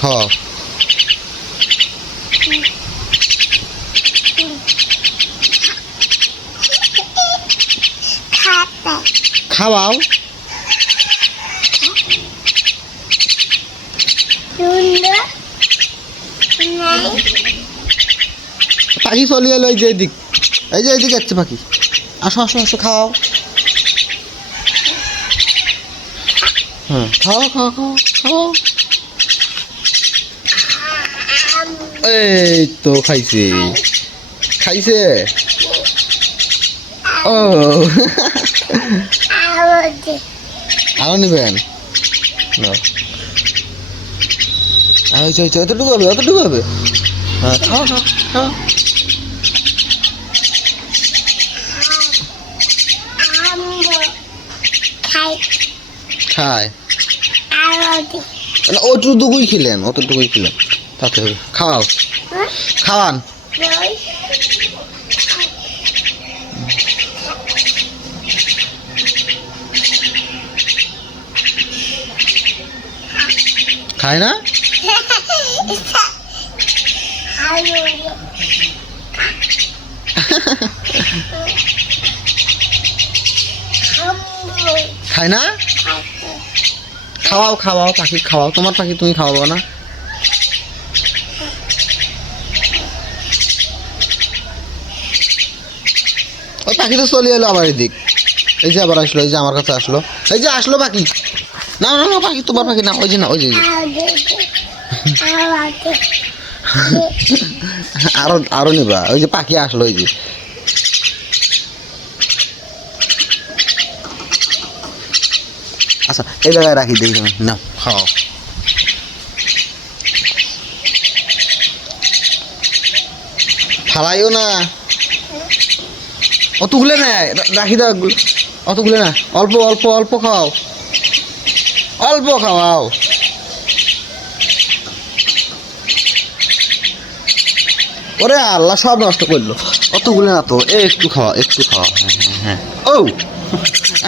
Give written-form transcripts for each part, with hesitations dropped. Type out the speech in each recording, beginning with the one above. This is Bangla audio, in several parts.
খাওয়াও। খাওয়াও। পাখি চলে এলো, এই যে এদিক, এই যে এদিকে যাচ্ছে পাখি। আসো আসো আসো, খাওয়াও। হ্যাঁ, খাওয়াও খাওয়াও খাওয়াও খাওয়াও। এই তো খাইছে, খাইছে। ও আরো নেবেন? অতটুকু হবে, অতটুকু হবে। হ্যাঁ, খাও খাও খাও। খায় অতটুকুই খেলেন, অতটুকুই খেলেন, তাতে হবে। খাওয়াও, খাওয়ান। খায় না? খায় না? খাওয়াও খাওয়াও, পাখি খাওয়াও। তোমার পাখি তুমি খাওয়াবো না? ওই পাখি তো চলে এলো আবার এদিক। এই যে আবার আসলো, এই যে আমার কাছে আসলো, এই যে আসলো পাখি। না না না, পাখি তোমার পাখি না, ওই যে না, ওই যে আরো আরো নিবা। ওই যে পাখি আসলো, ওই যে। আচ্ছা, এই জায়গায় রাখি দিই তুমি, না খাও। ফালাইও না, অতগুলো না, রাখি দাও। অতগুলো না, অল্প অল্প অল্প খাও, অল্প খাওয়াও। ওরে আল্লাহ, সব নষ্ট করলো। অতগুলো না তো, একটু খাওয়া, একটু খাওয়া। হ্যাঁ হ্যাঁ হ্যাঁ। ও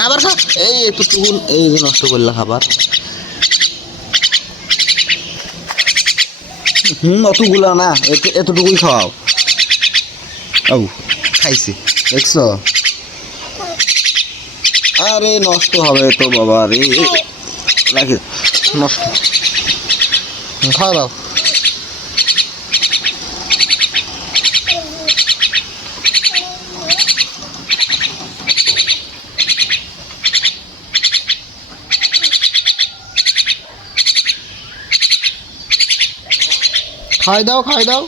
আবার খা। এই এতটুকু, এই যে নষ্ট করলো খাবার। অতগুলা না, এতটুকুই খাওয়াও। ও খাইছি, দেখছো? আরে নষ্ট হবে তো বাবা রে, রাখি নষ্ট। খাওয়া দাও। খাই দাও, খাই দাও।